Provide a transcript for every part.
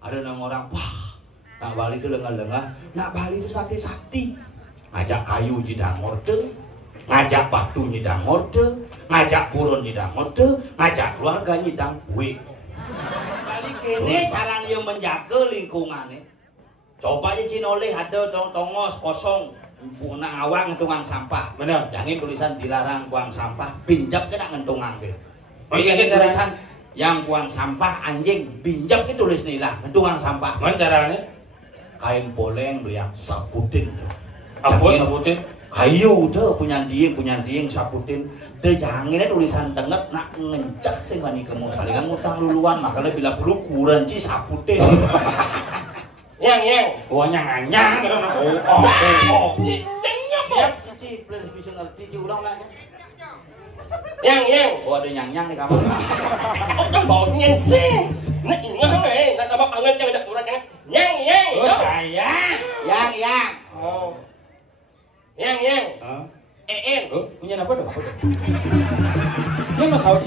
Ada nang orang, wah, nak Bali itu lengah-lengah, nak Bali itu sakti-sakti. Ngajak kayu nyidang orde, ngajak batu nyidang orde, ngajak buron nyidang orde, ngajak keluarga nyidang kue. Bali kene cara dia menjaga lingkungannya. Coba aja Cinoleh ada tongos kosong, nak awang ngentungan sampah. Bener. Jangan tulisan dilarang buang sampah, pinjak kena ngentungan deh. Yang tulisan yang buang sampah anjing, pinjak itu tulis nilah ngentungan sampah. Mana caranya? Kain poleng beliang saputin tuh. Apa saputin? Kayu tuh punya dieng saputin. Deh jangan tulisan tenget nak ngencak sing wani kemu salingan ngutang luluan makanya bila perlu kuranci saputin. Yang, nyang Siap cici, please bisa ngerti cici ulang lah. Yang. Oh ada nyang di kamar. Oh kan bau nyang sih. Nah ini nak coba panggil jangan kurang jangan. Yang. Oh saya. Yang. Oh. Yang. En. Oh, punya apa dong? Dia mas Saud.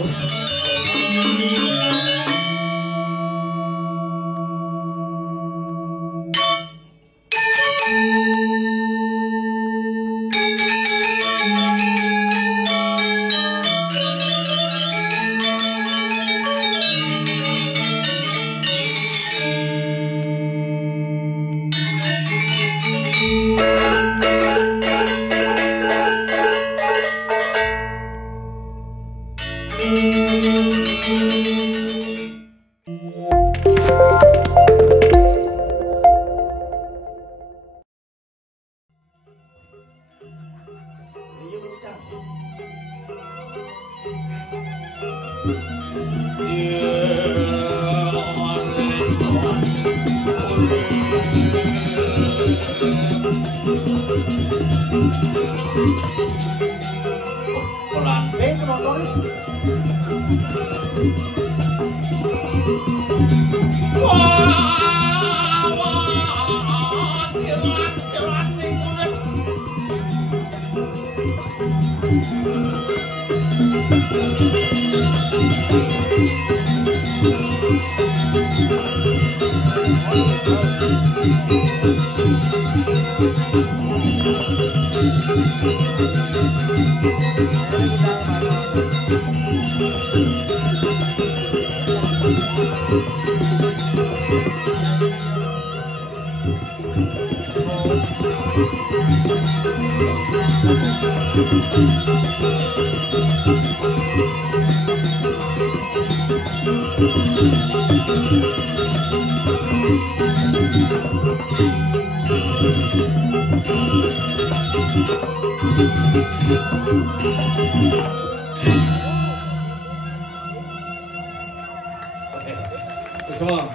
Semua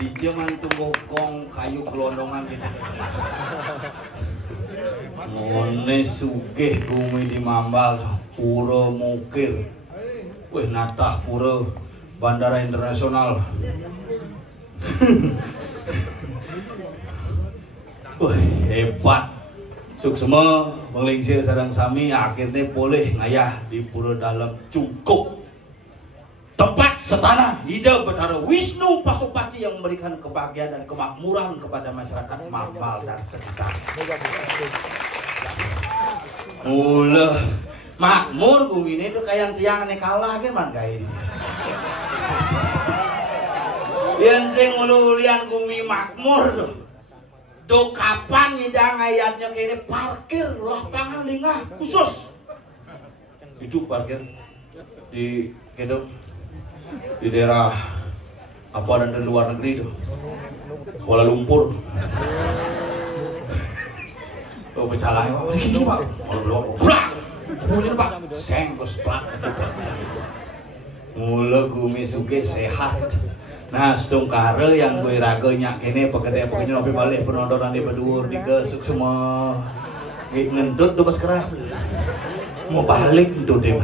di zaman tunggokong kayu gelondongan gitu. Ngone sugih bumi di Mambal, pura mukir. Wih natah pura bandara internasional. Wih hebat. Suksema melingsir sareng sami akhirnya boleh ngayah di pura dalam cukup. Tempat setanah ide Betara Wisnu Pasupati yang memberikan kebahagiaan dan kemakmuran kepada masyarakat Mambal dan sekitar. Mula makmur bumi ini tuh kayak tiang ane kalah kan man kain. Yang sing ulian bumi makmur tuh. Do kapan ngidang ayatnya kini parkir lapangan lingah khusus. Itu parkir di kedok di daerah apa dan di luar negeri itu Kuala Lumpur. Tuh bercalanya apa sih itu pak? Kalau belum pulang, kemudian pak sengkos pak. Mula gumi suge sehat. Nah sedung kare yang gue raganya kini pekerjaan ngopi balik penontonan di Bedur di kesuk semua ngentut tuh pas keras. Mau balik itu deh.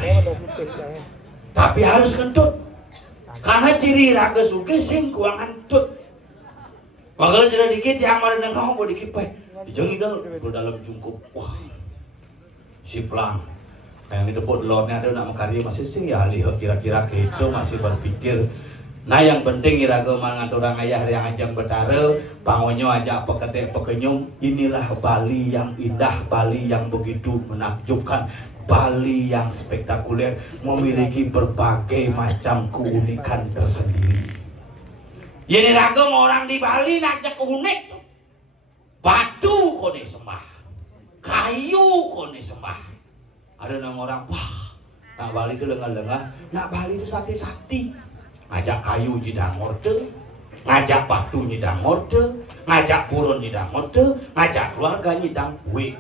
Tapi harus kentut. Karena ciri raga suge sing kuang antut. Makanya jadi dikit yang ada nengok mau dikit pe. Dijengi gal dalam jungkup. Wah, si pelang. Yang di depot lornya ada nak karya masih sih ya alih kira-kira gitu masih berpikir Nah yang penting iraga mangan orang ayah yang ajang betara, pangonyo ajak pekedek pekenyum. Inilah Bali yang indah, Bali yang begitu menakjubkan, Bali yang spektakuler, memiliki berbagai macam keunikan tersendiri. Ini raga orang di Bali nak unik, batu kone sembah, kayu kone sembah. Ada nang orang wah, nak Bali itu lengah-lengah, nak Bali itu sakti-sakti. Ngajak kayu nyidang morde, ngajak batu nyidang morde, ngajak buron nyidang morde, ngajak keluarga nyidang kue.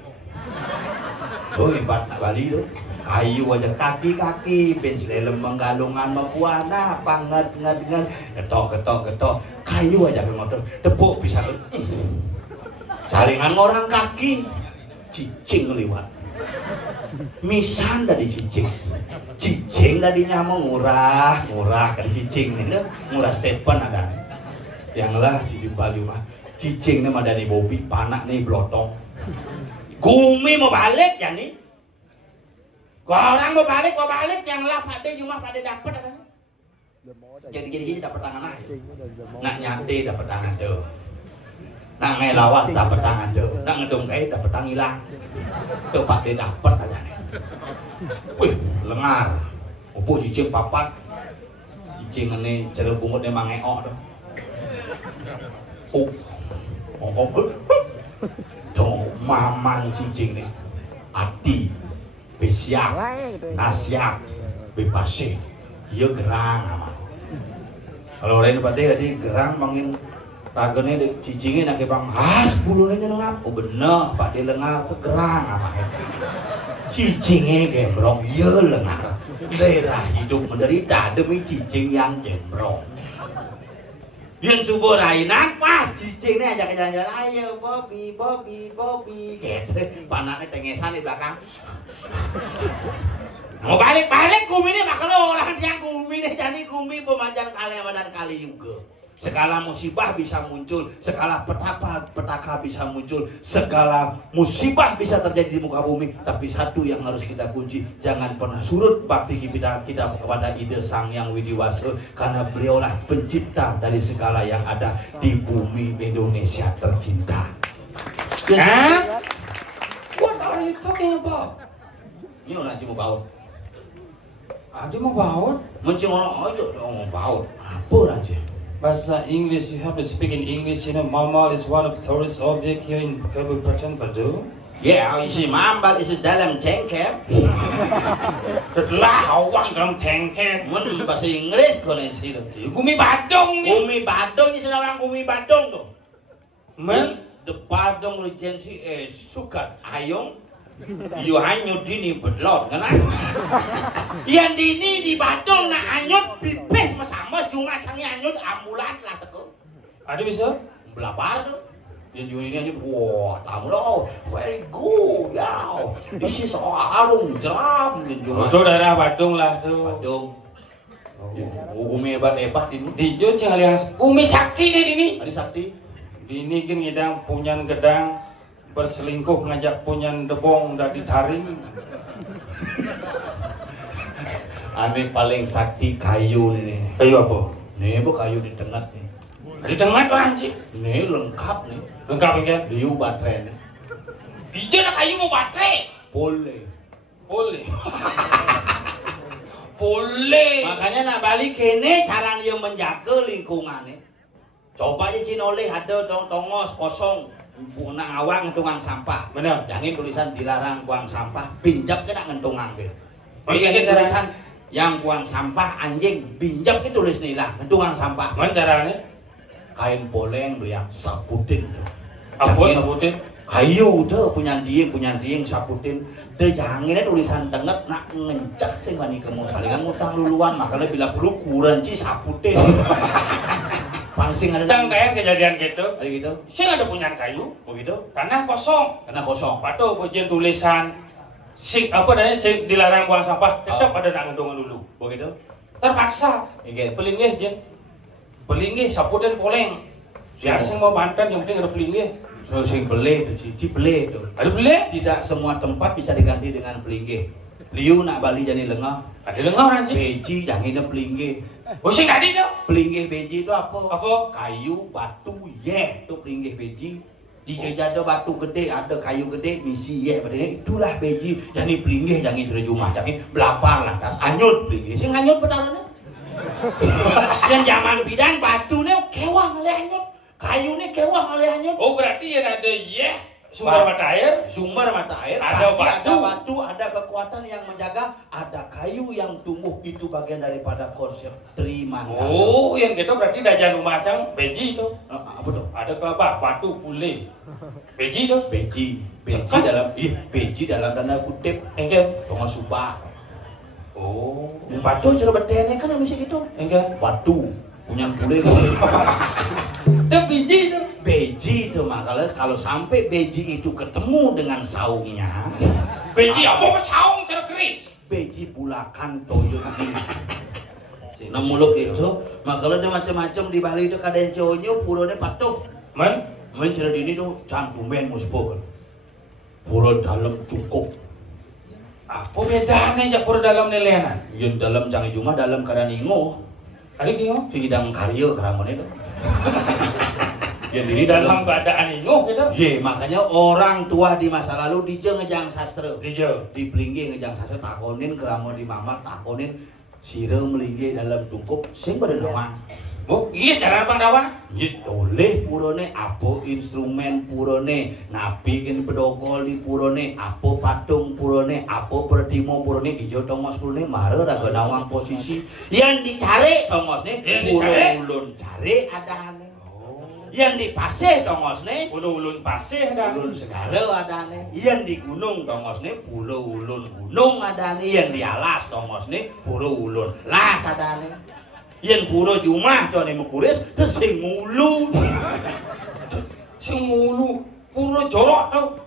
Oh hebat nak Bali tu. Kayu aja kaki-kaki, pensilem menggalungan mapuana, pangat ngat ketok. Kayu aja motor, tepuk bisa. Salingan orang kaki, cicing lewat. Misan dari cicing tadinya mau murah kan cicing itu murah Stephen ada yang lah di Bali mah cicing ini mah dari bobi panak nih blotong gumi mau balik ya nih orang mau balik yang lah pada cuma pada dapat ada jadi dapat tangan aja nak nyate dapat tangan tuh nak ngelawat dapat tangan tuh nak ngedong kayak dapat tangan hilang tuh pada dapat ada nih wih lengar opo cicing papat cicing ini ceruk bungkutnya mangeok tuh tuh mamang cicing nih ati besiap nasiap bebasih iya gerang ama kalau lain pada jadi gerang mangin ragene cicingnya nak bang has bulunya nyenengap oh bener pak di lengar tuh gerang ama cicingnya gembrong iya lengar daerah hidup menderita demi cicing yang gembrong yang subur rainan wah cicingnya ajak jalan-jalan ayo Bobby gitu panaknya tengesan di belakang mau balik gumi ini makanya orang yang gumi ini jadi gumi pemanjang kali dan kali juga segala musibah bisa muncul, segala petaka bisa muncul, segala musibah bisa terjadi di muka bumi. Tapi satu yang harus kita kunci, jangan pernah surut bakti kita kepada ide Sang Yang Widiwasa, karena beliaulah pencipta dari segala yang ada di bumi Indonesia tercinta. What are you talking about? Ini orang cuma baut. Dia mau baut? Mencung aja mau baut. Apa aja? Bahasa English, you have to speak in English. You know, Mambal is one of the tourist object here in Kabupaten Badung. Yeah, you see, Mambal is dalam cengkep. Telah awang dalam cengkep. Mun bahasa Inggris kau nanti tu. Gumi Badung ni. Gumi Badung ni seorang Gumi Badung tu. Men, the Badung Regency sukat ayong. You hanyut dini bedlot, kan? Yang dini di Badung nak hanyut pipis sama cuma canggih hanyut ambulan lah teko. ada bisa? Belapar tu. Yang ini hanyut, wah, tamu lo, very good, ya. This is arung jeram, cuma. Itu daerah Badung lah tu. Badung. Umi hebat ini. Di Jo ceng alias Umi Sakti deh ini. Adi Sakti. Dini kan ngidang punyan gedang. Berselingkuh ngajak punyan debong dan ditaring. Ane paling sakti kayu nih. Kayu apa? Nih bu kayu di tengah nih. Di tengah tuh anjing. Nih lengkap nih. Lengkap kan? Liu baterai nih. Hijau nak kayu mau baterai? Boleh. Boleh. Makanya nak balik kene cara dia menjaga lingkungan nih. Coba aja Cinoleh ada tongos kosong. Nak awang ngentungan sampah. Benar. Jangan tulisan dilarang buang sampah, pinjak kena ngentungan deh. Jangan tulisan yang buang sampah anjing, pinjak itu tulis nilah ngentungan sampah. Mana caranya? Kain poleng beliang saputin tuh. Apa saputin? Kayu tuh punya dieng saputin. Deh jangan tulisan tenget nak ngencak sing wani kemu salingan ngutang luluan makanya bila perlu kuranci saputin. Pangsing ada Cang kayak kejadian gitu. Ada gitu. Saya ada punya kayu. Begitu. Tanah kosong. Patuh Pujian tulisan sing apa namanya sing dilarang buang sampah. Tetap ada nak ngendongan dulu. Begitu. Terpaksa. Ingat. Pelingih jen. Pelingih saputin poleng. Biar sing mau bantan yang penting ada pelingih. Terus sing beli tuh. Ada beli? Tidak semua tempat bisa diganti dengan pelinggih. Liu nak Bali jadi lengah. Ada lengah anjing. Beji yang ini pelinggih. Oh sing tadi tuh. Pelinggih beji itu apa? Apa? Kayu, batu, itu pelinggih beji. Di gereja ada batu gede, ada kayu gede, misi padahal itulah beji. Yang ini pelinggih, yang ini rumah, yang ini belapar lantas anyut pelinggih. Sing anyut betarane. Yang zaman bidan batunya kewang oleh anyut, kayunya kewang oleh anyut. Oh berarti yang ada sumber mata air. Sumber mata air, ada batu, ada kekuatan yang menjaga, ada kayu yang tumbuh, itu bagian daripada konsep Trimandala. Oh, yang gitu berarti dajan rumah cang beji itu. Apa tuh? Ada kelapa, batu, pule. Beji itu. Beji dalam tanda kutip. Engke. Tonga supa. Oh. Batu cara betene kan mesti gitu. Engke. Batu punya pule. Itu beji itu. Beji itu makanya kalau sampai beji itu ketemu dengan saungnya. Beji apa saung cara keris? Beji bulakan toyo di. Nah muluk itu, makanya ada macam-macam di Bali itu kadang cowoknya purone patuh. Men cerita ini tuh cantumen musbok. Pura dalam cukup. Apa bedanya jak pura dalam nelenan? Yang dalam canggih cuma dalam karena ningo. Ada gimana? Sidang karya keramon itu. Yang diri dalam keadaan inguh gitu. Ye, makanya orang tua di masa lalu dijeng ngejang sastra. Dijeng. Di pelinggi ngejang sastra takonin keramon di mamar takonin sira melinggi dalam cukup sing pada nawang. Oh, iya cara apa dawa? Ye, oleh purone apa instrumen purone, napi kin bedogol di purone, apa patung purone, apa pertimo purone, ijo tongos purone mare raga nawang posisi yang dicari tongosne ulun cari adane. Yang di paseh tongosne ulun paseh ada. Ulun segara adane. Yang di gunung tongosne pulau ulun gunung adane. Yang di alas tongosne pulau ulun las adane. Yang pura jumah tuh nih mukuris, terus sing mulu, pura jorok tuh,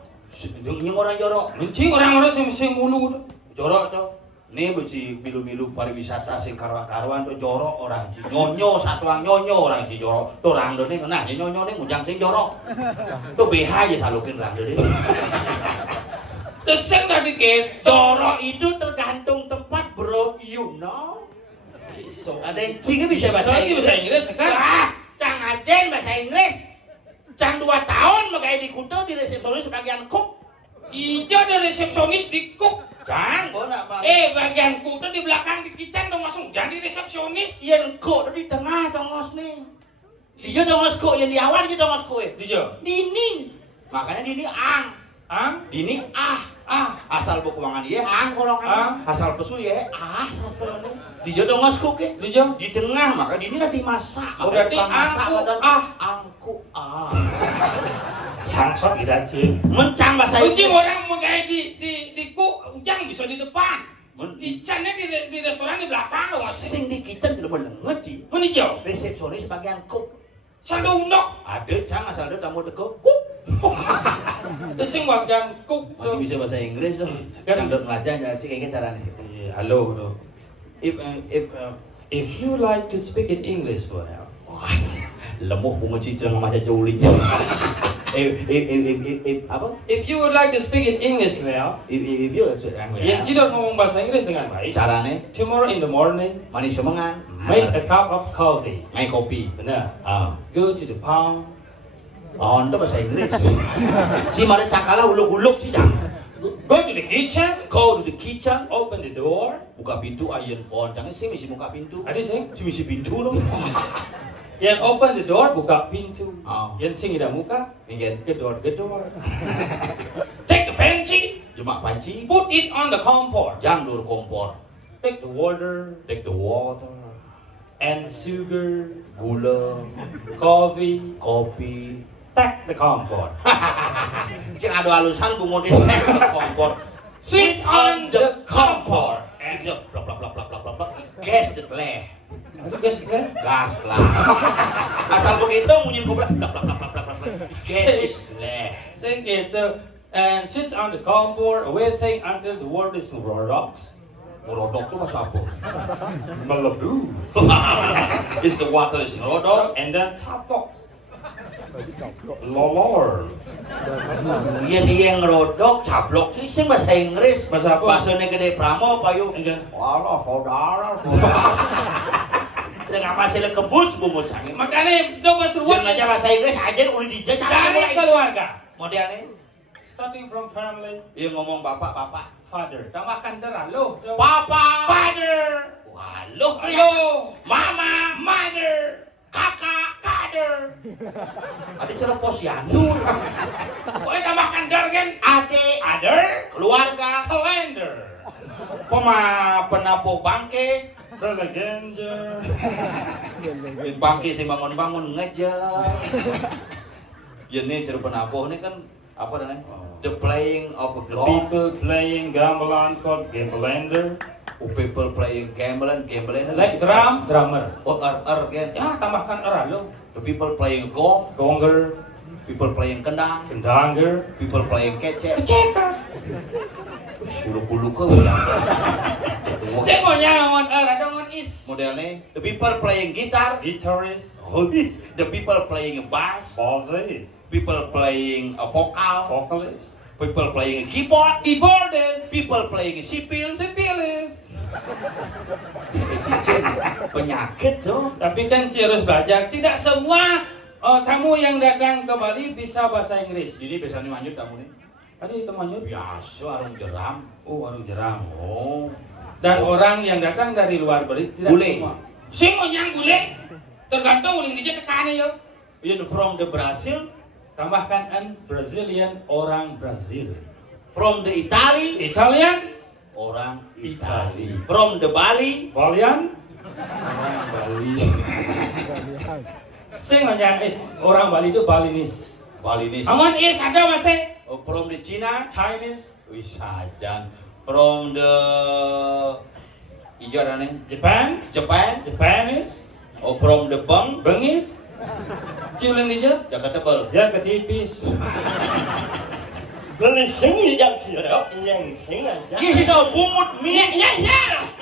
ini orang jorok, mencing orang sing mulu tuh, jorok tuh, nih beci milu-milu pariwisata sing karuan tuh jorok orang, nyonyo satuang nyonyo orang si jorok, tuh orang tuh nih, nah nyonyo nih mujang sing jorok, tuh BH aja salukin orang tuh nih, terus sing tadi ke jorok itu tergantung tempat bro, you know. So, ada yang sih bisa bahasa Inggris sekarang. Cang ajen bahasa Inggris. Cang 2 tahun makanya di kutu di resepsionis bagian cook. Ijo ada resepsionis di cook. Cang, kok nak bang? Bagian kutu di belakang di kitchen dong langsung jadi resepsionis. Yang cook di tengah tongos nih. Ijo tongos cook yang di awal ijo tongos cook. Ijo. Dini. Makanya dini ang. Dini asal bukuangan ya ang kolongan. Asal pesu ya sasar. Dijo tongos cook ya. Dijo di tengah maka dini lah dimasak. Oh, berarti angku sangsot kita sih. Mencang bahasa Inggris. Orang mau kayak di cook, ujang bisa di depan. Kitchennya di restoran di belakang loh. Sing di kitchen tidak melenget sih. Menijo. Resepsionis bagian cook. Saldo undok. Ada cang asal ada tamu teko. Terus sing bagian cook. Masih bisa bahasa Inggris tuh. Cang dot ngelajar jadi kayak caranya. Halo bro. If you like to speak in English, boy. Lemuh bunga cicang sama saja ulinya. Apa? If you would like to speak in English, well. If you yang tidak ngomong bahasa Inggris dengan baik. Caranya? Tomorrow in the morning. Manis semangan. Make a cup of coffee. Make kopi. Benar. Go to the pound. Oh, itu bahasa Inggris. Si mana cakala uluk-uluk sih cang. Go to the kitchen. Go to the kitchen. Open the door. Buka pintu ayen pon. Jangan sih mesti buka pintu. Ada sih? Si mesti pintu loh. Yang open the door buka pintu. Yang sing tidak muka. Ingin. Gedor. Take the panci. Cuma panci. Put it on the kompor. Jangan dur kompor. Take the water. Take the water. And sugar. Gula. Coffee. Kopi. Take the kompor. Cing ada halusan bungo di take the kompor. Switch on the kompor. Itu plak plak plak plak plak plak. Gas dekleh. Gas lah. Gas lah. Asal begitu bunyi kompor plak plak plak plak plak plak. Gas dekleh. Sing gitu. And switch on the kompor. Waiting until the water is rodok. Rodok itu bahasa apa? Melebu. Is the water is rodok? And then tapok. Lolor. Yang rodok, cablok sih sing bahasa Inggris. Bahasa apa? Bahasanya gede pramo payu. Walah, saudara. dengan pasal kebus bumut canggih. Makanya coba seruan Jangan aja bahasa Inggris aja udah dijajah. dari keluarga. Modelnya. Starting from family. Iya ngomong bapak. Father. Tambahkan dera. Lo. Papa. Father. Waluh. Lo. Mama. Mother. Kakak. Father. Ada cara posyandu. Boleh tambahkan der kan? Adik. Other. Keluarga. Calendar. Penabuh bangke. Prelegenger. Bangke si bangun ngejar. Ya nih cara penabuh ini kan apa namanya? The playing of a The god. people playing gamelan called gamelander. People playing gamelan. Like drum, drummer. Oh, kan. Ya, tambahkan era lo. The people playing gong. Gonger, People playing kendang. kendanger, People playing kecek. keceker. Bulu ke ulang. Saya mau nyawan era dengan is. Modelnya. The people playing gitar. Guitarist, Oh, this. The people playing bass. bassist, People playing a vokal. vocalist, People playing a keyboard. keyboardist, People playing a sipil. sipilist. Cicin. Penyakit tuh. Tapi kan Ci harus belajar. Tidak semua tamu yang datang ke Bali bisa bahasa Inggris. Jadi biasanya lanjut kamu nih. Tadi temannya. Biasa arung jeram. Oh, warung jeram. Oh. Dan orang yang datang dari luar Bali tidak Bule. semua. Semua yang bule. Tergantung uling dia tekannya ya. In from the Brazil. Tambahkan an Brazilian, orang Brazil. From the Italy. Italian, Orang Itali. From the Bali. Balian, Orang Bali. saya nanya, orang Bali itu Balinese. Balinese. Aman is ada masih From the China. Chinese, Wih sajan. From the Ijo ada nih. Japan, Japanese, From the Bang. Bengis, Ciuling dia, Jakarta tebel. jaga tipis. Beli sing yang sirap yang sing aja. This is a bungut Yeah, miss.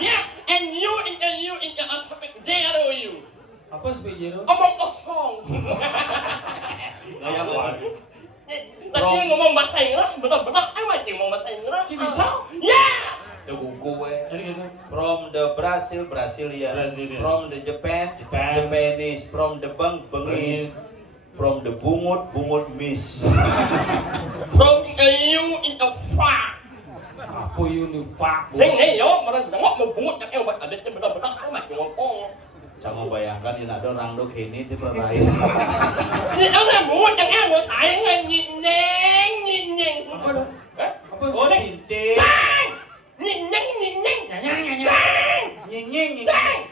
yeah. And you in the aspect there are you. Apa sebegini? Omong kosong. Gaya apa? Tadi ngomong bahasa Inggris, benar-benar amat yang ngomong bahasa Inggris. Bisa? Yes. The buku Jadi gitu. From the Brazilian. Brazilian. From the Japan. Japanese. From the Bengis. From the bungut miss. From you in the far. Apa you lupa? Sing nih yo, mana nengok mau bungut yang ewat ada yang benar-benar amat yang ngomong. Jangan bayangkan ini ada orang dok ini di perlain. Ini ada bungut yang ewat saya nying. Apa dong? Apa? Oh tinting. Nying. Nyanyang. Nying.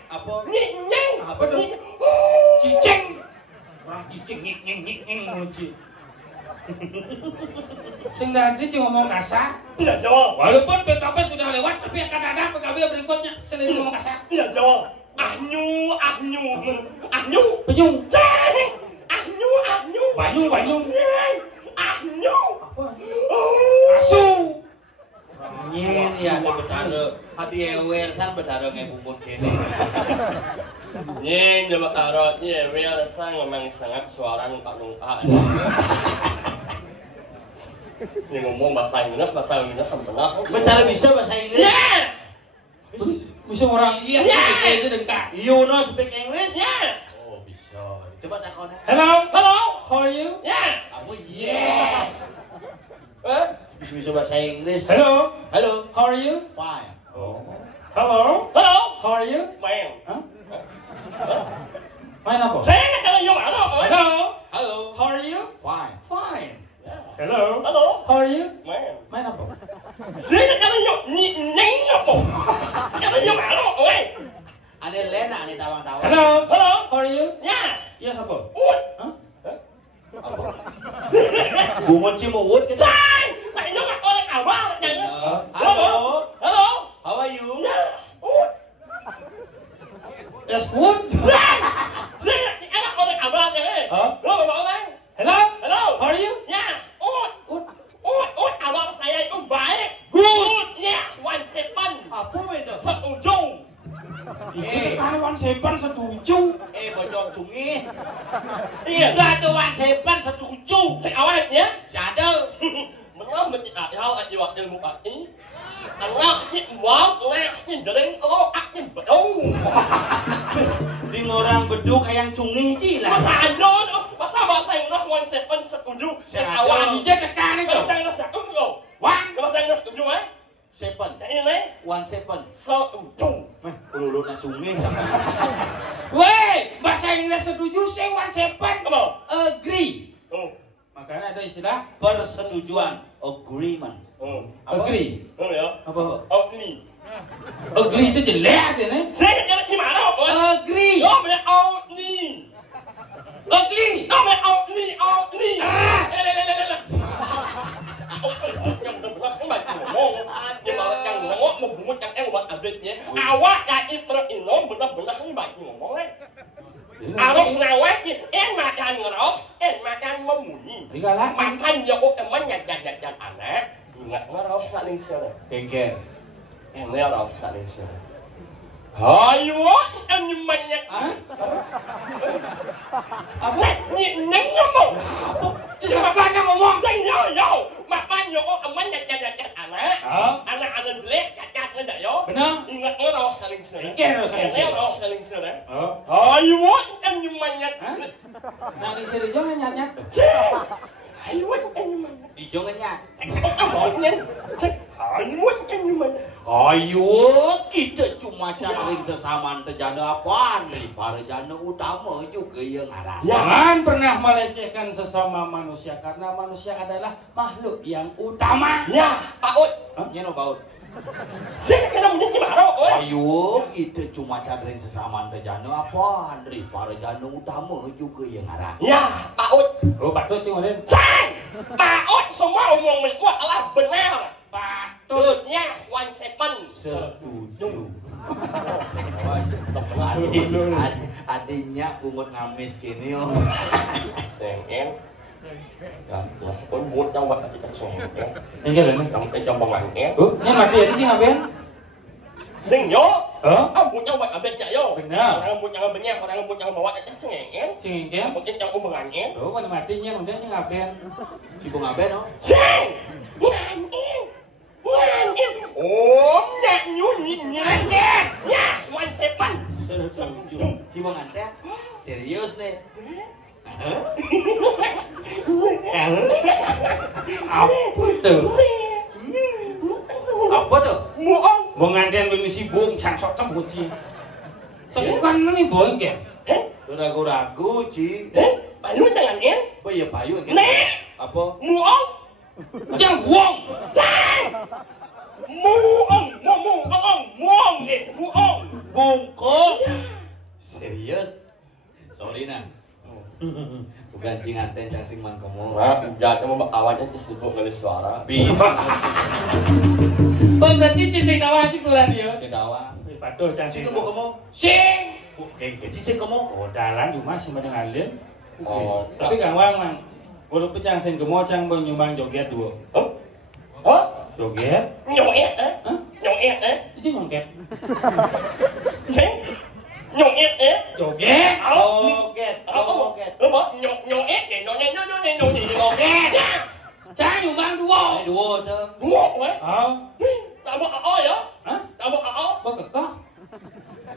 Apa? Nying. Apa dong? Cicing. Orang cicing nying nguci. Sing tadi cuma ngomong kasar. Tidak jawab. Walaupun PKB sudah lewat, tapi akan ada PKB berikutnya. Selain ngomong kasar. Tidak jawab. Ahnu. Penyung. Ahnu. Banyu. Ahnu. Apa? Asu. Nyin ya ada betara. Hadi ewer san betara ngebungkut kene. Nying jawab tarot. Iya, rasa memang sangat suara nungka. Ini ngomong bahasa Inggris benar. Betara bisa bahasa Inggris? Yes. Bisa orang iya itu dengkak. You know speak English? Yes. Oh bisa. Coba takon. Hello. How are you? Yes. Kamu yes. Bisa bahasa Inggris. Hello. How are you? Fine. Hello. Hello. How are you? Main. Hah? Main apa? Saya nggak tahu yang mana. Hello. Halo. How are you? Fine. Fine. Hello. Hello. How are you? Main. Main apa? Saya nggak tahu yang nying apa. Kalau yang mana? Oi. Ane lena ane tawang-tawang. Hello. Hello. How are you? Yes. Yes apa? What? Hah? Bungut cimut kita. Sai. Tại sao các con ảo ba lại nhảy? Halo. Hello. How are you? Yes. What? Yes what? Sai. Sai. Các con ảo ba nhảy. Hả? Rồi bảo đây. Hello. Hello. How are you? Yes. What? Good. Ảo ba saya itu baik. Good. Yes. 1 second. Apa benda? Satu jam. Itu kawan sepan setuju. Bocor tungi. Iya. Enggak ada wan sepan setuju. Saya awal ya. Jada. Menang menjadi hal aja waktu ilmu pati. Anak ni wow, anak ni jaring oh akin betul. Di beduk ayang cungi cilah. Masa ando masa bahasa Inggris 17 setuju. Awal aja tekan itu. Bahasa Inggris setuju. Wan. Bahasa Inggris setuju eh? 7. Ini 17. setuju. Ululuna cungi sama. Weh, bahasa Inggris setuju say 17. Apa? Agree. Makanya ada istilah Persetujuan, agreement. Apa? agree. Ya. Apa? Outly. Agree itu jelek deh, nih. Saya jelek gimana, Bos? Agree. Oh, bener outly. Agree. Oh, bener outly. Awak jadi perinom benar-benar ini baik ngomong harus ngawak makan ngeros makan memunyi makan jauh teman jajan anak ingat ngeros saling sere Kengker. ngeros saling sere ayo anjumannya apa neng ngomong siapa yang ngomong yo makan jauh teman jajan anak anak jelek cacat nggak yo Benar. ingat ngeros saling sere Ngeros saling sere. ayo anjumannya Nah, di sini jangan nyat-nyat. ayo anjumannya Ijo ngenyat. Ayo kita cuma cari sesama terjana apaan daripada jana utama juga yang arah. Jangan pernah melecehkan sesama manusia karena manusia adalah makhluk yang utama. ya Pak Ut Ini no baut. saya kena menjadi marah Ayo kita cuma cari sesama terjana apaan daripada jana utama juga yang arah. ya Pak Ut Oh, patut cuma den. Pak Ut semua omong mereka adalah benar patutnya 17 Setuju. Adik. Adiknya pungut ngamis kini yo. Sengeng pun buat yang buat kita sengeng Ini kan ini. yang kita bangun Oh, ini mati ya sih ngapain? sing yo Oh, buat yang buat abetnya yo benar. orang buat yang abetnya orang buat yang bawa kita sengeng Cingin. mungkin yang umbangannya Oh, mana matinya kemudian sih ngapain? Si bunga ben no. sing ngangin om nyanyi nyanyi ya 17 Setuju. Si bunga teh serius nih. Apa tuh? Apa tuh? muong Mau nganten dulu si bung cancok cembut sih. Tapi kan ini boy kan? Ragu-ragu Ci. bayu jangan en Oh iya payu kan? nek Apa? muong Jangan buang. muong Bungkuk. Serius? Sorry nah. Bukan cingaten cacing man kamu. jangan mau awalnya disebut nulis suara Bi. Oh, berarti cicing kawan sih tulan dia. Sedawa. Patuh Si cacing. kamu kamu. Sing. Kayak cicing kamu. Oh, dalan cuma sih pada ngalin. oh Tapi Kang Wang mang. Walaupun cang sing kemo cang bang nyumbang joget dua. Joget? nyonget Hah? nyonget Itu nyongket. sing nyonget Joget? Oket. Oket. lo mau nyonget nyonget Oket. Cang nyumbang dua. Ini dua tuh. dua weh Oh, tak mau ya hah? tak mau Kok kekeh?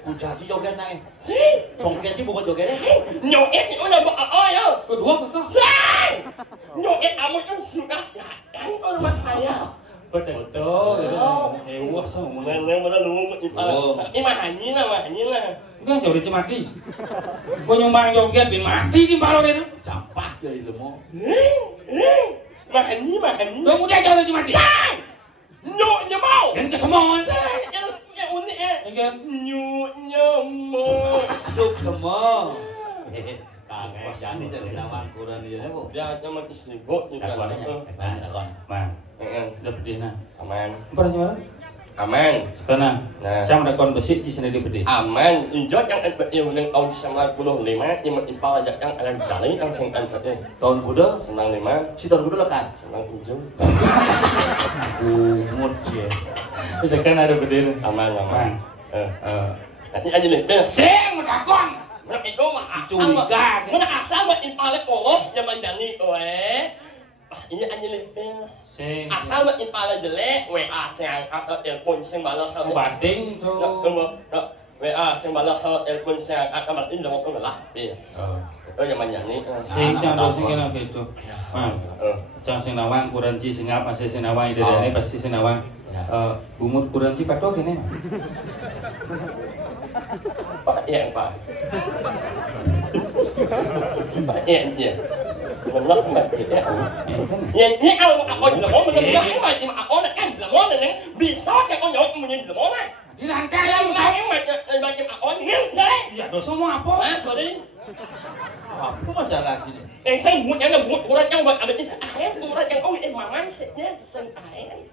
Kunci joget naik. sing Songket sih bukan jogetnya. nyonget itu udah mau ya Kedua kekeh. sing nyonget kamu kan sudah datang ke rumah saya Betul. Wah, sama ngomongnya. yang mana lu ini mah hanyina Kan jauh di Cimati. Gua nyumbang joget bin mati di balon itu. Campah jadi lemo. mahani Lo mudah jauh di Cimati. nyemau Dan kesemua. yang unik Kan? nyemau Masuk semua. Kagak jadi jadi nama kurang dia nih bu. dia cuma disebut juga Nah, takon. Mang, udah pedih nah. aman Pernah nyoba? aman Sekarang, nah cang dakon besi di sini di pedih. aman hijau yang yang tahun 95 yang impal aja yang ada kali yang sing Tahun kuda, 95 si tahun kuda lekat. senang hijau Umut ya. Sekarang ada pedih. aman Mang, nanti aja nih sing dakon. Mana itu mah asal mah impale polos zaman jani ini aja nih Sing asal mah impale jelek WA sing telepon sing balas banding tuh. WA sing balas telepon saya akan ini mau lah. Iya. Yang banyak nih. Sing jangan sing kena gitu. Jangan sing nawang kuranci sing apa sih sing nawang ini pasti sing nawang. Bumut kuranci patok ini. Pak iya Pak. Pak iya. Menolak mbak ya. Ini kalau aku mau menolak mbak aku kan mau neng bisa kan aku nyok menolak mana? Di lantai yang saya macam aku nih deh. Ya dosa mau apa? Sorry. Apa masalah ini? Yang saya buat kurang yang buat ada ini. Ayam kurang yang kau ini maman sehnya ayam.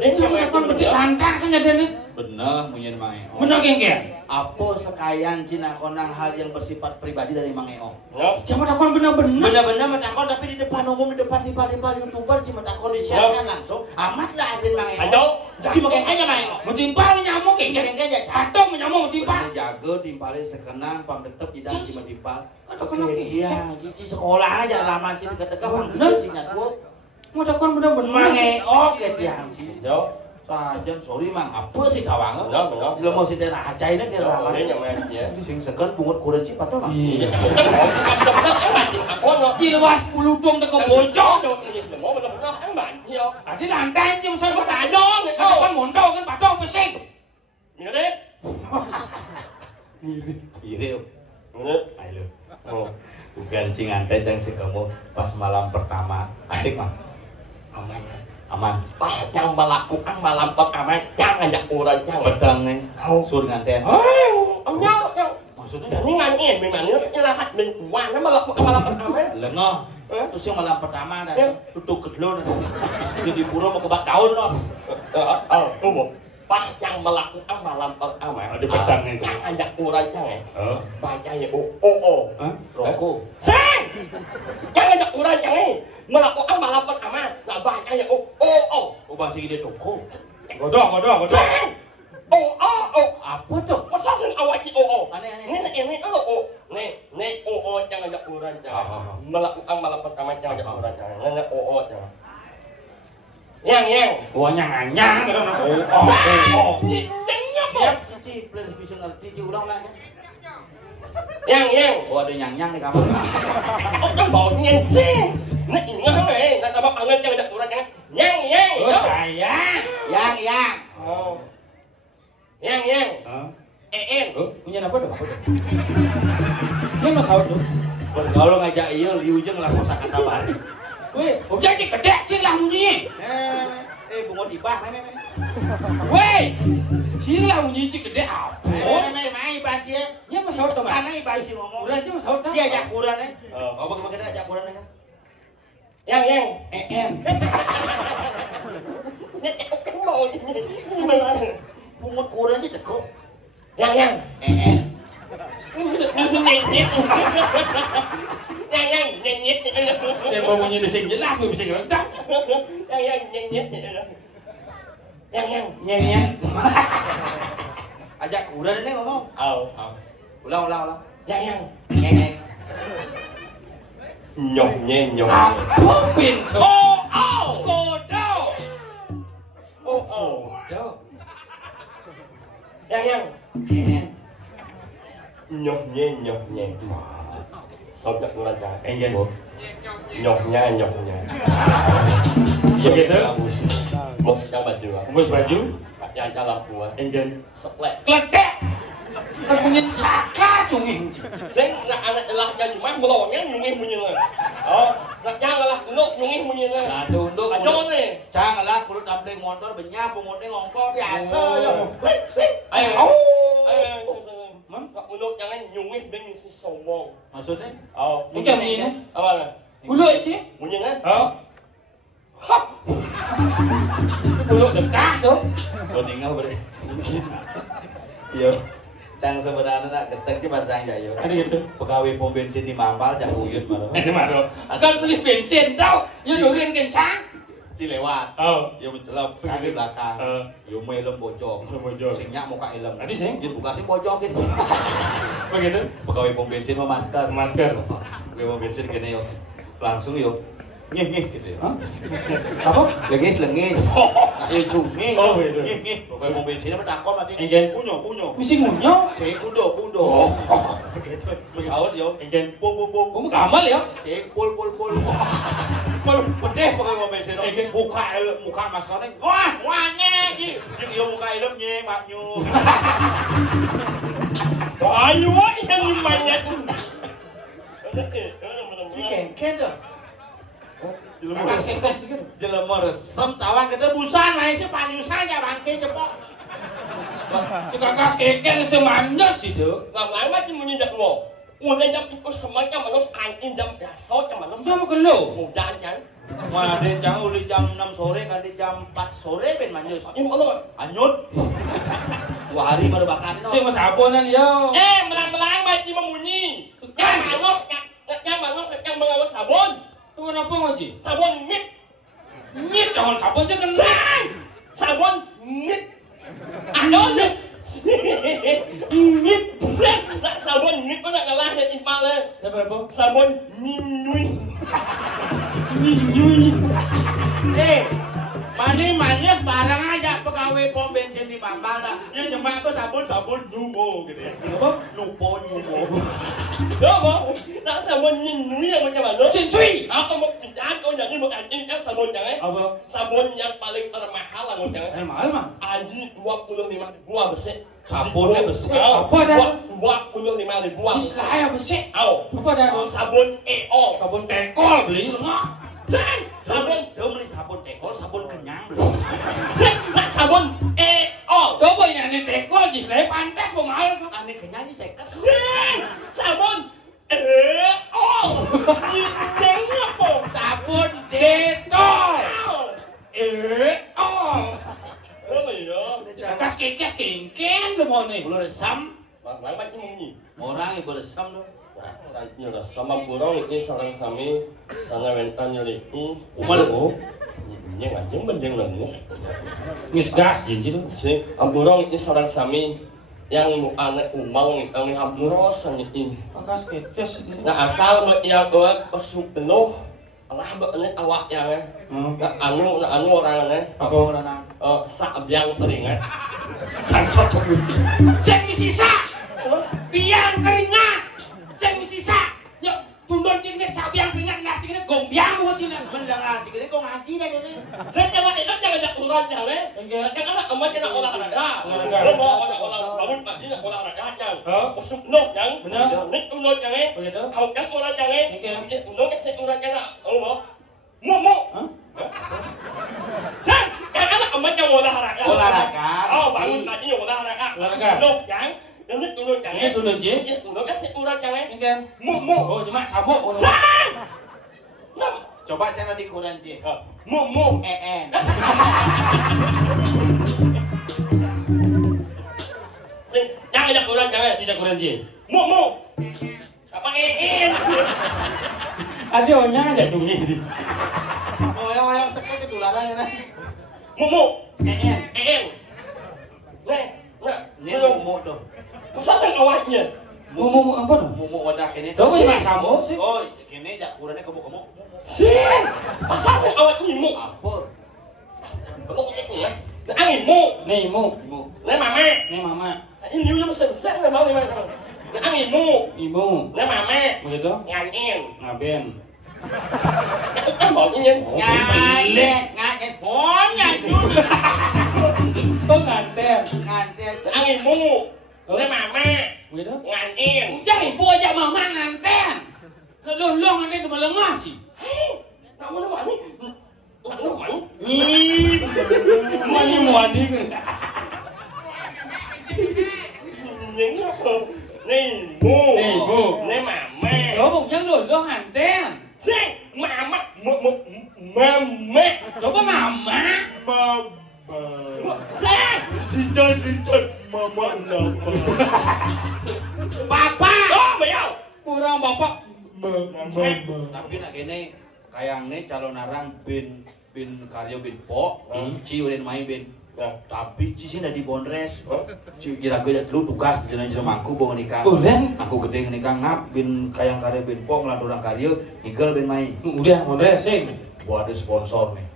Itu kan berdiri lantai saja deh. Bener punya Mang Eo. Bener gengkel. Apa sekayan Cina konang hal yang bersifat pribadi dari Mang Eo? Cuma takon bener-bener. Bener-bener metakon tapi di depan umum di depan YouTuber cuma takon di-share langsung. Amat lah adin Mang Eo. Ayo. Cuma kayaknya Mang Eo. Mentimpal nyamuk kayaknya. Atau menyamuk mentimpal. Jaga timpalnya sekenang pam tetep tidak cuma timpal. Iya, cici sekolah aja lama cici dekat-dekat pam cina gua. Mau takon bener-bener. Mang Eo ke dia. Yo. Sajen sorry Mang, apa sih tawang? Bener. Kalau mau si tena acaina ke lama. Ini yang main ya. Sing sekan bungut kurenci patah Mang. Iya. Aku no Cilwas puludung teko bocok. Mau bener-bener ang banyak. Adi lantai cuma saya Masa dong. kan mondok kan patok pesing. Ini deh. Iya. Ini. Ayo. Oh. Bukan cingantai yang si kamu pas malam pertama asik Mang. Aman. Pas yang melakukan malam pertama yang ajak orang yang Pedang nih. Sur nganten. Nyok. Maksudnya? Jadi ngantin memangnya istirahat dan kuat melakukan malam pertama. Lengoh. Terus yang malam pertama ada tutup kedlo jadi pura mau kebak daun loh. Tunggu. Pas yang melakukan malam pertama Ada pedang itu. yang ajak orang yang bacanya Rokok. Sang! Yang ajak orang yang melakukan malam pertama nah bacanya Ubah sih dia toko. Godok. Sang! Apa tuh? Masa sing awak Aneh. Ini nih yang ajak orang yang melakukan malam pertama yang ajak orang yang yang Wah nyang-nyang gitu nah. Siap cici, please bisa ngerti cici ulang lah. yang Oh ada nyang-nyang di kamar. kan baunya sih nah ini nggak sama panggil yang ajak orang yang Oh saya. Yang. yang Oh punya apa dong? Dia mas saud tuh. Kalau ngajak iya liujeng lah kosa kata baru. Weh, udah cik kedek cik lah bunyi. Bungut ibah, Weh, cik lah bunyi cik kedek apa? Mai banci. Dia mas saud tuh. Karena banci ngomong. Udah aja mas saud. Si ajak kurang Kau bagaimana ajak kurang kan? yang Bungut kurang aja cekok. yang nyet Yang mau bunyi dising jelas, gue bisa ngerentak. yang Nyeng. Ajak kurang ini ngomong. Ulang. yang Ngeng. nyok Apa pintu? Kodok. yang Ngeng. nyoknya sobek ngelaga Enggak. nyoknya Begitu. bos yang baju Bungkus baju. yang dalam gua Enggak. seplek Kledek. Kan bunyi saka cunging. sing nak anak lah jadi mah melonya nyungih bunyi nak jangan lah nduk nyungih bunyi Satu untuk aja nih Cang lah kulit dampling motor benyap pengutnya ngongkol biasa ya. ayo nduk jangan nyungih dengan si sombong Maksudnya? Bukan ini. apa Bulu sih. bunyi kan Bulu dekat tuh. Kuningan berarti. Iya. Cang sebenarnya nak ketek di pasang jayo. Ada gitu. Pegawai pom bensin di Mampal cak uyut malah. Ini mah kan beli bensin tau. Ya dorin kencang. Cilewat. Ya mencelap kaki belakang. Ya melem bocok. Sing nyak muka ilem. Tadi sing? Dia buka sing bocokin. Begitu. Pegawai pom bensin mau masker. Masker. Pegawai pom bensin gini yo. Langsung yo. Nyih gitu ya. Apa? Lengis. Nyih. Oh, iya. Nyih. Pokoknya mau bensinnya takon masih. Enggen. Punyo. Misi munyo. Sing kudo. Begitu. Pesawat yo. Enggen. Pul. Kamu gamal ya? Sing pul. Pul pedeh pokoknya mau bensin. Muka maskarnya. Wah nyeh. Yo muka ilem nyeh maknyu. Ayo yang nyumanya tuh. Si kengken tuh. Kakak sedikit. Jelema resem tawang kedebusan lain si panyusan ya bangke cepok. Kakak kekes semanyos itu. Lama macam menginjak lo. Udah jam ikut semuanya manus angin jam gasol jam manus. Dia mau ke lo. Mudah kan? Wah, den jam uli jam 6 sore kan di jam 4 sore ben manyus. Ini mana? Anyut. 2 hari baru bakar no. Si mas aponan yo. Melang-melang macam memunyi. Yang manus yang mengawas sabun. Tuh kenapa ngoji? Sabun mit. Nyit jangan sabun aja kena. Sabun mit. Ano mit. Mit. Sabun mit mana kalah yang impale. Apa? Sabun minui. Manis barang aja pegawai pom bensin di Bambal dah. Ya nyemak apa sabun nyumo gitu ya. Apa? Lupo nyumo. Đâu đã sabun minui yang macam mana? Cincui. Aku mau pindah kau jangan mau anjing kan sabun jangan. Apa? Sabun yang paling termahal lah jangan. Mahal mah. Aji 25.000 bersih. Sabunnya bersih. Apa dah? 25.000. Saya bersih. Au. Apa dah? Sabun EO. Sabun tekol beli lengah. Sabun. Dia beli sabun tekol, sabun kenyang beli. Sabun EO. Coba ini tekol jis saya pantas mau mahal. Aneh kenyang sih seket. Sabun EO. Ini apa? Sabun Detol. Apa ya? Kas kekes kengken lu mau nih. Bulu resam. Bang macam ni. Orang ibu resam tuh. Nyala sama burung ini sarang sami sana wentan nyali ini Umal. ini ngajeng benjeng lagi Ngis gas jinji tuh. si burung ini sarang sami yang anak umang yang haburos ini Kas kekes. nah asal yang buat pasuk penuh Allah bener awak yang anu orangnya Apa orang? sak biang teringat Sangsot coba. Cek sisa. Biang keringat. Cek sisa. Yuk tundon cingnet sabi yang keringat nasi keringat gombiang buat cina. Mendengar dikira kok ngaji dah ini. saya jangan ada urusan jangan karena emak kena olahraga lo mau olahraga bangun pagi nak olahraga jangan usuk nok jangan Benar. nik nok jangan Begitu. kau kan olahraga jangan nok saya olahraga nak mau Hah? San, karena emak jangan olahraga oh bangun pagi olahraga nok jangan nik nok jangan Ini tundon ji. nok saya olahraga jangan Mungkin. mu Oh cuma sabuk. San nok Coba cara di Quran sih. mu jangan ajak orang jangan Tidak kurang ji. mu apa ingin Ada orangnya ada cumi. Oh yang sekali ketularan ya. mu Ingin. nih Ini mumu tuh. masa sang awaknya Mumu apa tuh? Mumu wadah kini. Tahu cuma sabuk sih. Oh, kini jak Qurannya kamu. sin masa sang awaknya mu Apa? belum ini ya angin mu Nih mu. Mu. nih mama Nih mama. ini juga besar nih mau nih angin mu Ibu. nih mama Begitu. nganyin Ngaben. kan mau nyanyi Nganten. Oh, nyanyi. Kok nganten? Nganten. angin mu nih mama Begitu. nganyin Ujang ibu aja mama nganten. Lu nganten cuma lengah sih. kamu lu mani lu mani Mani mandi kan. những này mu này mà mẹ Đó bụng nhân lửa lo hẳn tên. xem mà mẹ Đó có mà má. Sinten mama napa papa oh beliau Kurang bapak. Tapi nak kene kayang nih calon arang bin karyo bin po ciu dan main bin Nah, tapi cici udah di Bondres. Ci kira gue lu tugas di jalan mangku bawa nikah. Udah. Aku gede nikah ngap bin kayang karya bin pong lah orang karya igel bin main. Udah Bondres sing. Gua ada sponsor nih.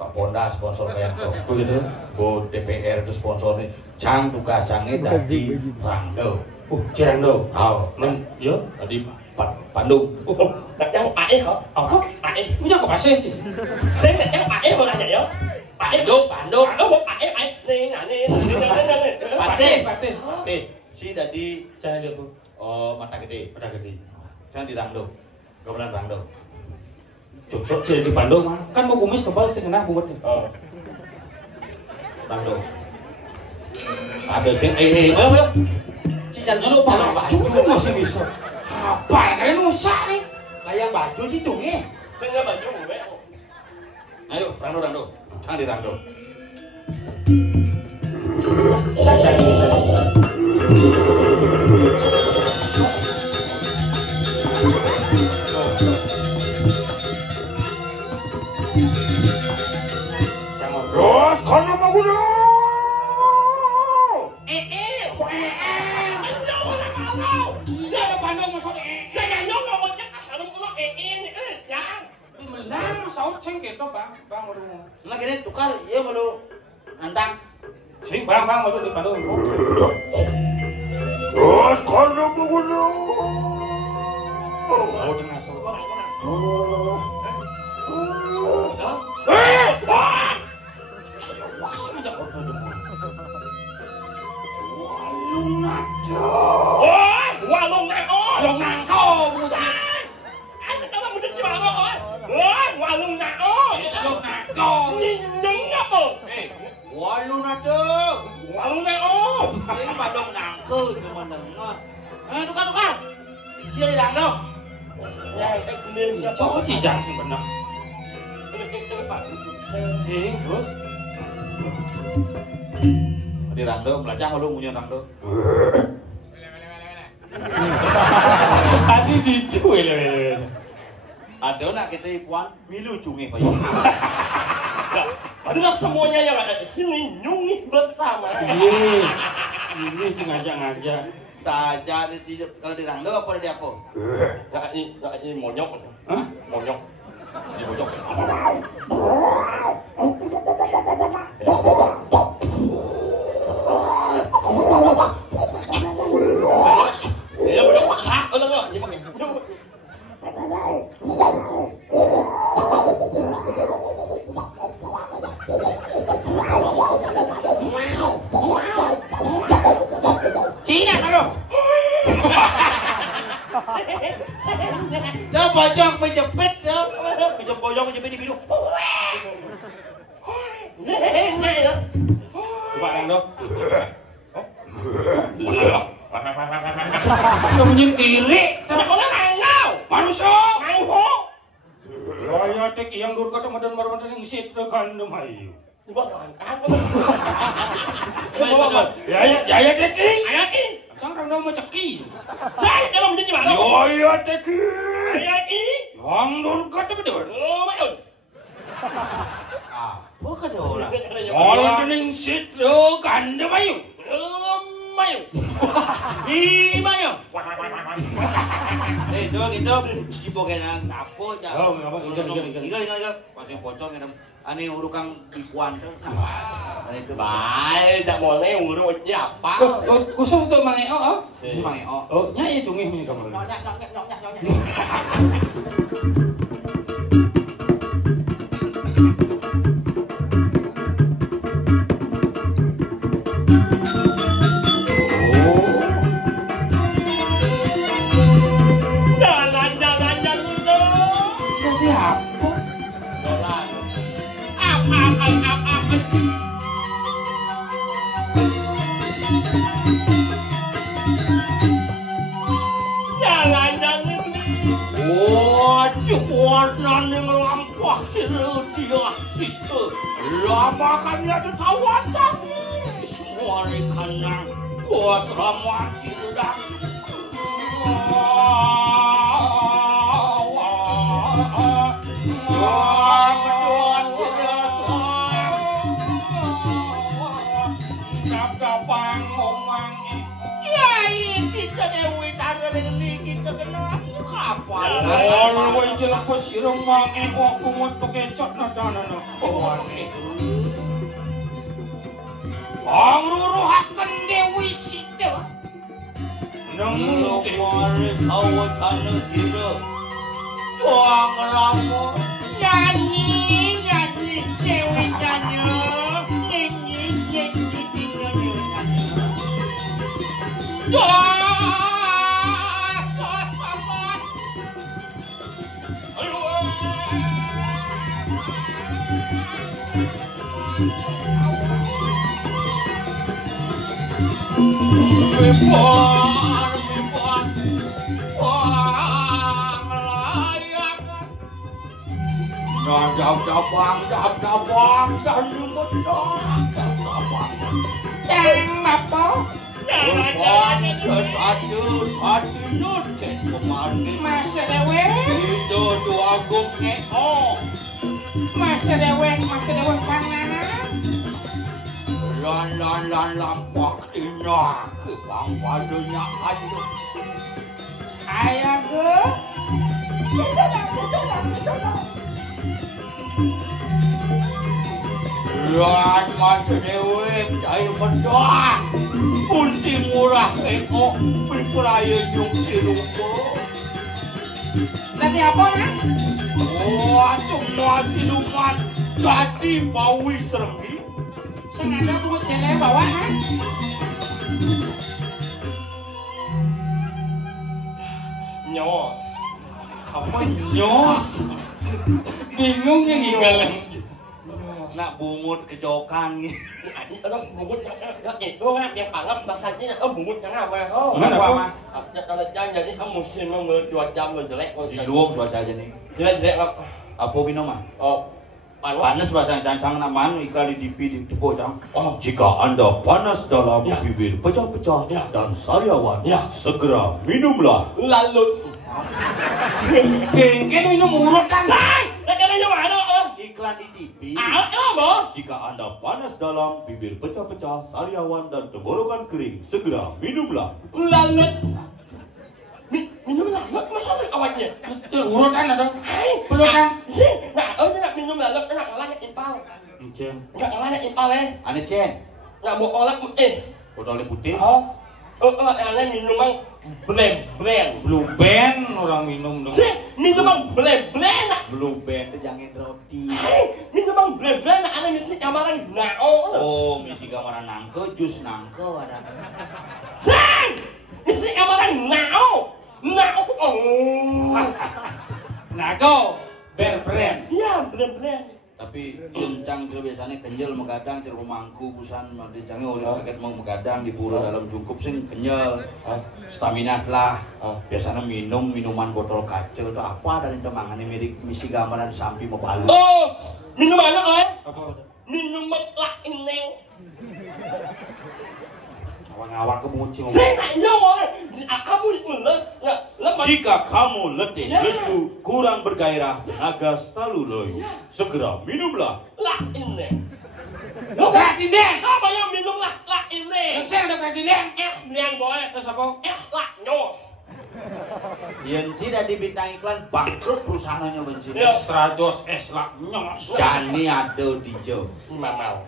Pak Ponda sponsor kayak tuh. Begitu. Bu DPR itu sponsor nih. Cang tugas cangnya tadi Rando. Cirando. Men, Yo. tadi Bandung. yang AE hả? Apa? AE. Punya kok pasih sih. Saya nggak yang AE mau nanya ya. Bandung. Bandung AE nih Pate. Si tadi Cara dia Bu. mata gede. Pada gede. Cang di Rando. Gamelan Rando. Cocok sih di Bandung mah. Kan mau kumis tebal sih kena buatnya. Rando. Ada sing ayo. Cijan dulu Pak. Cukup masih bisa. Apa kalian rusak nih? Kayak baju sih cungi. Saya nggak baju gue. Ayo, Rando. Cang di Rando. Terus kono mau kudu. Bandung masuk Saya nyok ngomongnya asal lu ya. menang saut sing keto Bang baru. Lah kene tukar ieu malu nantang. Sing Bang baru di Bandung. Terus kono mau kudu. Saut dengan saut. Wah! Wah, sing ajak foto dong. Walung najo. Walong nako. Walung nako. Anh tahu mau jadi mana oi? Walong nako. Walung nako. Nyeng apa? Walung najo. Walong nako. Sing Bandung nangke cuma nengot. Tukar. Sia di Rando. Ya, saya kemudian apa? Cok cijang sing bener. Sing terus Di Rando melacak lu punya Rando. tadi dicuil. Ada nak kita puan milu cungi Pak. Adalah semuanya yang ada di sini nyungi bersama. Ini sing ngajak-ngajak. Saja di kalau di Rando apa di apa? Ini monyok. Hah? Monyok. Di pojok. Dia monyok hah? Enggak, ini pakai. Cina kalau. Dah bojong menjepit dah. Bojong menjepit di bidung. Coba Rando. Kamu menyendiri. Manusia. Raya tek yang dur kata madan marmadan yang sit tekan demai. Ya tek. Ayaki. Kang Rando mau ceki. Saya dalam jadi mana? Ya tek. Ayaki. Yang dur kata betul. Oh, mayun. Apa kada orang? Orang yang sit tekan demai. Mayun. Gimana? Dua gitu, cipo kena apa dah? Oh, apa? Igal. Pasang pocong kena. Ani urukang ikuan tu. Ani tu Baik, tak boleh urut apa? Khusus untuk mangeo. si mangeo. Oh, nyai cungih punya kamar. Nyok. Jalan-jalan dulu. Jadi apa? Jalan. Jalan-jalan Waduh, warna yang melampah dia situ. Lama kami ada tawatan. Semua ikannya kuat ramah sudah. Dewi taring niki kekenal kapan? Oh, kowe iki lepas sira mang kok kumut pekecok nadana. Angruruhaken Dewi Sita. Nang mari awatane sira. Wong ramu nyanyi Dewi nyanyi. Masa dewek panganan. Lan lampak ina ke bang padunya ayo. Ayah ke? Lan masa dewek jaya berdoa. Punti murah eko berperaya yung silupo. Tadi apa nak? Oh, semua siluman tadi bawi serembi. Sengaja tuh cewek bawa nak? Nyos. Apa nyos? Bingung yang nginggalin. Nak bungut kejokan gitu. Adik aduh bungut yang itu kan yang panas bahasanya bungut yang apa? Oh. Kenapa mah? Kalau jadi musim cuaca jelek. Di luar cuaca aja nih. Jelek Apa minum mah? Oh. Panas bahasa cancang naman iklan di TV di pojang. Oh. Jika Anda panas dalam Ya. bibir pecah-pecah Ya. dan sariawan, Ya. segera minumlah. Lalu. Bengkel minum urut kan? Karena yang mana? Iklan di TV. Apa? Jika Anda panas dalam bibir pecah-pecah, sariawan dan tenggorokan kering, segera minumlah. Lalu. Minum lalut masa sih awalnya? Urut kan ada? Perlu kan? Sih, nah, nak minum lalut nak ngalah impal. Nak ngalah impal Ane Cen, nak mau olah putih. botolnya putih. Yang minum mang blend. Blue band orang minum dong. Sih, minum mang blend. Blue band jangan roti. Minum mang blend. Ada mesti kamaran nao. Oh, misi kamaran nangke, jus nangke ada. Sih, mesti kamaran nao. Oh. Nago, bear brand. Iya, blend. Tapi kencang tuh biasanya kenjel megadang cero mangku busan jangan oleh paket mau megadang diburu dalam cukup sing kenjel stamina lah biasanya minuman botol kaca itu apa dari temangan ini milik misi gambaran sampai mau balik. Oh, minum anak Apa? minum lak ineng. Awak kemuncing. Saya tak jauh kamu itu lepas. Jika kamu letih, lesu, kurang bergairah, naga selalu loy, segera minumlah. Lak ineng. Lak dindeng. Apa yang minum lak ineng? Saya ada lak dindeng. Es yang boy. Terus apa? Es lak nyos. Yang tidak di bintang iklan bangkrut perusahaannya bensin. Ya. Strajos es lak nyos. Jani ada di jauh. Mamal.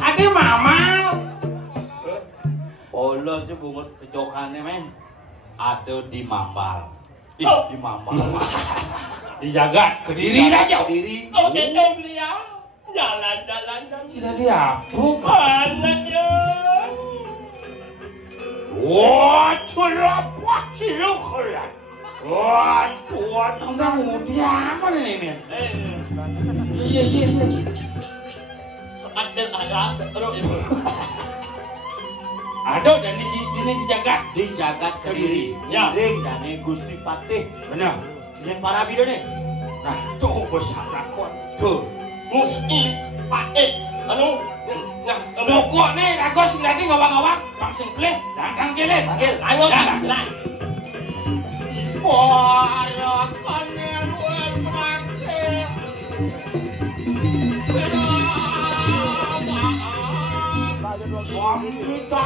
Ada mamal. Polos aja bungut kecokannya men. Ada di Mambal. Oh. Di Mambal. Dijaga Kediri aja. Kediri. Oke, beliau jalan-jalan dan Tidak diapuk. anaknya. Wah, celapa cilukran. Wah, tuan. Udah mudi apa nih? Iya. Ada terus itu. Ada dan ini dijaga. Di jagat Kediri. Ya. Ding dan Gusti Patih. Benar. Yang para bido nih. Nah, tuh besar lakon. Tuh. Gusti Patih. Nah, Pokok nih, aku sing tadi ngawang-ngawang, bang sing pleh, datang kele. Panggil. ayo lah. Wah, panel mati. Wah, kita